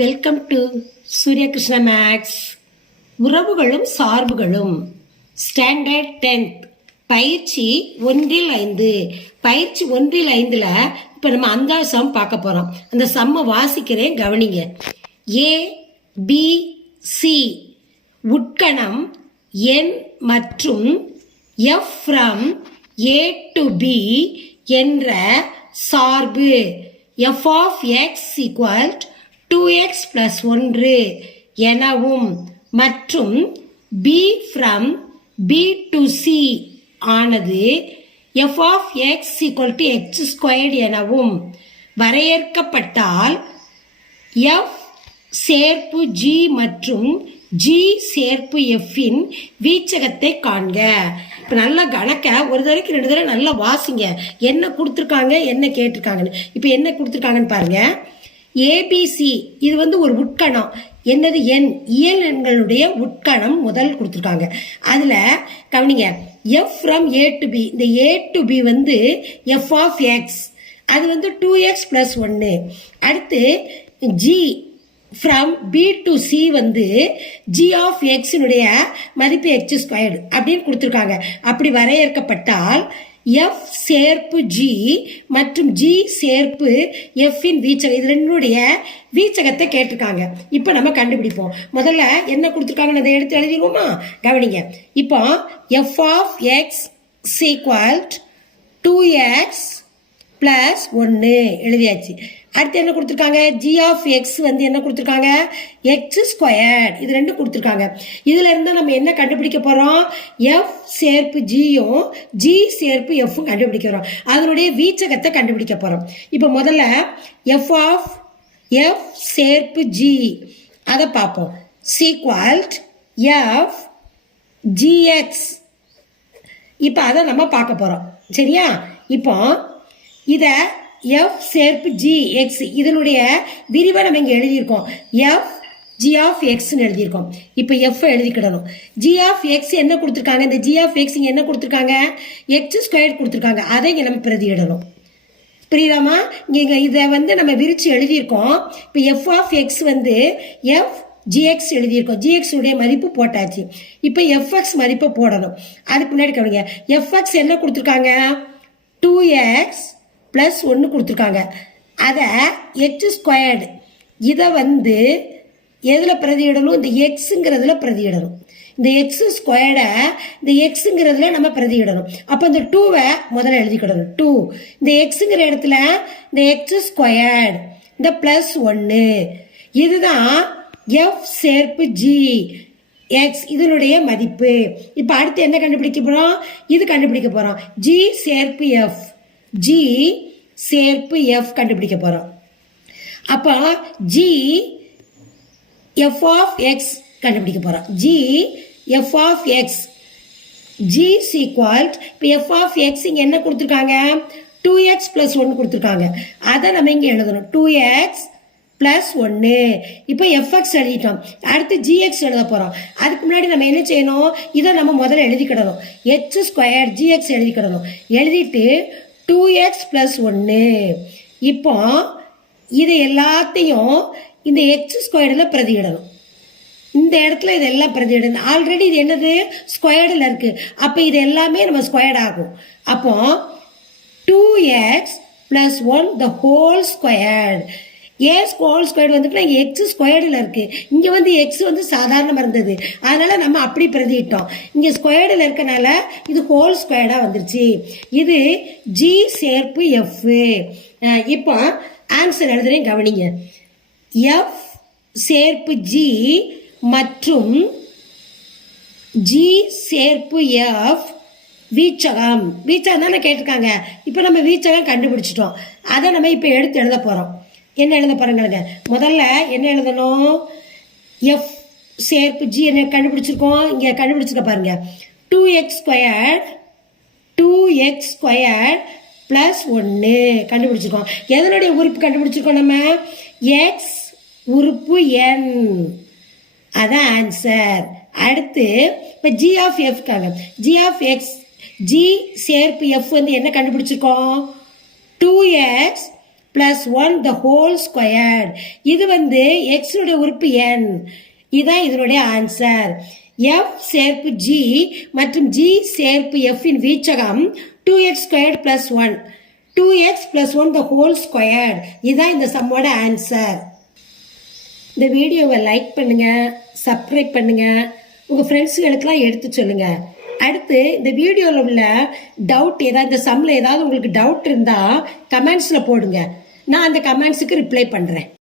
Welcome to சூரியகிருஷ்ண maths. உறவுகளும் சார்புகளும் standard 10th பயிற்சி 1-5. பயிற்சி 1-5ல் இப்போ நம்ம அந்த சம் பார்க்க போகிறோம். அந்த சம்மை வாசிக்கிறேன், கவனிங்க. ABC உட்கணம் N மற்றும் F from A to B என்ற சார்பு f of x equal 2x plus 1 எனவும் மற்றும் b from b to c ஆனது f of x equal to x squared எனவும் வரையறுக்கப்பட்டால் f சேர்ப்பு g மற்றும் g சேர்ப்பு f இன் வீச்சகத்தை காண்க. இப்போ நல்லா கணக்க ஒரு தடவைக்கு 2 தடவை நல்லா வாசிங்க. என்ன கொடுத்துருக்காங்க, என்ன கேட்டிருக்காங்கன்னு. இப்போ என்ன கொடுத்துருக்காங்கன்னு பாருங்க. ஏபிசி இது ஒரு உட்கணம். என்னது? எண், இயல் எண்களுடைய உட்கணம் முதல் கொடுத்துருக்காங்க. அதில் கவனிங்க, F from A to B. இந்த A to B F of X, அது 2x + 1. அடுத்து G from B to C G of எக்ஸினுடைய மதிப்பு எக்ஸ் ஸ்கொயர்டு அப்படின்னு கொடுத்துருக்காங்க. அப்படி வரையறுக்கப்பட்டால் எஃப் சேர்ப்பு ஜி மற்றும் ஜி சேர்ப்பு எஃப்பின் வீச்சகம், இது ரெண்டுடைய வீச்சகத்தை கேட்டிருக்காங்க. இப்போ நம்ம கண்டுபிடிப்போம். முதல்ல என்ன கொடுத்துருக்காங்கன்னு அதை எடுத்து எழுதிடுவோமா? கவனிங்க. இப்போ f of X equal 2x + 1 எழுதியாச்சு. அடுத்து என்ன கொடுத்துருக்காங்க? ஜி ஆஃப் எக்ஸ் என்ன கொடுத்துருக்காங்க? X squared. இது ரெண்டும் கொடுத்துருக்காங்க. இதுல இருந்து நம்ம என்ன கண்டுபிடிக்க போறோம்? எஃப் சேர்ப்பு ஜியும் ஜி சேர்ப்பு எஃப்பும் கண்டுபிடிக்க போறோம். அதனுடைய வீச்சகத்தை கண்டுபிடிக்க போறோம். இப்போ முதல்ல எஃப் ஆஃப் எஃப் சேர்ப்பு ஜி அதை பார்ப்போம். சீக்வல்ட் எஃப் ஜிஎக்ஸ். இப்போ அதை நம்ம பார்க்க போறோம். சரியா? இப்போ இதை எஃப் சேர்ப்பு ஜி எக்ஸ் இதனுடைய விரிவை நம்ம இங்கே எழுதியிருக்கோம். எஃப் ஜி ஆஃப் எக்ஸ்ன்னு எழுதியிருக்கோம். இப்போ எஃப் எழுதிக்கிடணும். ஜி ஆஃப் எக்ஸ் என்ன கொடுத்துருக்காங்க? இந்த ஜி ஆஃப் எக்ஸ் இங்கே என்ன கொடுத்துருக்காங்க? எக்ஸ் ஸ்கொயர் கொடுத்துருக்காங்க. அதை இங்கே நம்ம பிரதியிடணும். புரியுதாமா? இங்கே இதை நம்ம விரிச்சு எழுதியிருக்கோம். இப்போ f of x f g x எழுதியிருக்கோம். ஜிஎக்ஸ் உடைய மதிப்பு போட்டாச்சு. இப்போ எஃப்எக்ஸ் மதிப்பை போடணும். அதுக்கு முன்னாடி கவனிங்க, எஃப்எக்ஸ் என்ன கொடுத்துருக்காங்க? 2x + 1 கொடுத்துருக்காங்க. அதை எக்ஸ் ஸ்கொயர்டு இதை எதில் பிரதியிடணும்? இந்த எக்ஸுங்கிறதுல பிரதியிடணும். இந்த எக்ஸ் ஸ்கொயர்டை இந்த எக்ஸுங்கிறதுல நம்ம பிரதியிடணும். அப்போ இந்த 2வை முதல்ல எழுதிக்கிடணும். 2 இந்த எக்ஸுங்கிற இடத்துல இந்த எக்ஸ் ஸ்கொயர்டு இந்த +1. இதுதான் எஃப் சேர்ப்பு ஜி எக்ஸ் இதனுடைய மதிப்பு. இப்போ அடுத்து என்ன கண்டுபிடிக்க போகிறோம்? இது கண்டுபிடிக்க போகிறோம். ஜி சேர்ப்பு எஃப், ஜி சேர்ப்பு எஃப் கண்டுபிடிக்க போறோம். அப்போ ஜி எஃப் ஆஃப் எக்ஸ் கண்டுபிடிக்க போறோம். G f of X g equal இப்போ எஃப் ஆஃப் எக்ஸ் இங்க என்ன கொடுத்துருக்காங்க? 2x + 1 கொடுத்துருக்காங்க. அதை நம்ம இங்க எழுதணும். 2x + 1. இப்போ எஃப்எக்ஸ் எழுதிட்டோம். அடுத்து ஜிஎக்ஸ் எழுத போறோம். அதுக்கு முன்னாடி நம்ம என்ன செய்யணும்? இதை நம்ம முதல்ல எழுதிக்கிடணும். எக்ஸ் ஸ்கொயர் ஜிஎக்ஸ் எழுதிக்கிடணும். எழுதிட்டு 2x + 1. இப்போ இது எல்லாத்தையும் இந்த எக்ஸ் ஸ்கொயர்டில் பிரதியிடணும். இந்த இடத்துல இதெல்லாம் பிரதியிடணும். ஆல்ரெடி இது என்னது? ஸ்கொயர்டில் இருக்கு. அப்போ இது எல்லாமே நம்ம ஸ்கொயர்ட் ஆகும். அப்போ 2x + 1 the whole squared. Whole squared இங்கே எக்ஸ் ஸ்கொயர்டில் இருக்கு. இங்கே எக்ஸ் சாதாரணமாக இருந்தது, அதனால நம்ம அப்படி பிரதிட்டோம். இங்கே ஸ்கொயர்டில் இருக்கனால இது ஹோல் ஸ்கொயர்டாக வந்துருச்சு. இது ஜி சேர்ப்பு எஃப். இப்போ ஆன்சர் எழுதுறேன், கவனிங்க. எஃப் சேர்ப்பு ஜி மற்றும் ஜி சேர்ப்பு எஃப் வீச்சகம். வீச்சகம் தானே கேட்டிருக்காங்க. இப்போ நம்ம வீச்சகம் கண்டுபிடிச்சிட்டோம். அதை நம்ம இப்போ எடுத்து எழுத போகிறோம். என்ன எழுத பாருங்க. முதல்ல என்ன எழுதணும்? எஃப் சேர்ப்பு ஜி என்ன கண்டுபிடிச்சிருக்கோம்? இங்கே கண்டுபிடிச்சிருக்க பாருங்க. 2x ஸ்கொயர்ட் + 1 கண்டுபிடிச்சிருக்கோம். எதனுடைய உறுப்பு கண்டுபிடிச்சிருக்கோம்? நம்ம எக்ஸ் உறுப்பு என். அதான் ஆன்சர். அடுத்து இப்போ ஜி ஆஃப் எஃப்காங்க. ஜி ஆஃப் எக்ஸ் ஜி சேர்ப்பு எஃப் என்ன கண்டுபிடிச்சிருக்கோம்? 2x plus 1 the whole squared. இது வந்து எக்ஸுடைய உறுப்பு n. இதுதான் இதனுடைய ஆன்சர். f சேர்ப்பு g மற்றும் g சேர்ப்பு f in வீச்சகம் 2x squared plus 1. 2x plus 1 the whole squared. இதுதான் இந்த சம்மோட ஆன்சர். இந்த வீடியோவை லைக் பண்ணுங்க, சப்ஸ்கிரைப் பண்ணுங்க, உங்க ஃப்ரெண்ட்ஸுகளுக்கெல்லாம் எடுத்து சொல்லுங்க. அடுத்து இந்த வீடியோவில் உள்ள டவுட் ஏதாவது, இந்த சம்மில் ஏதாவது உங்களுக்கு டவுட் இருந்தால் கமெண்ட்ஸில் போடுங்க. நான் அந்த கமெண்ட்ஸுக்கு ரிப்ளை பண்ணுறேன்.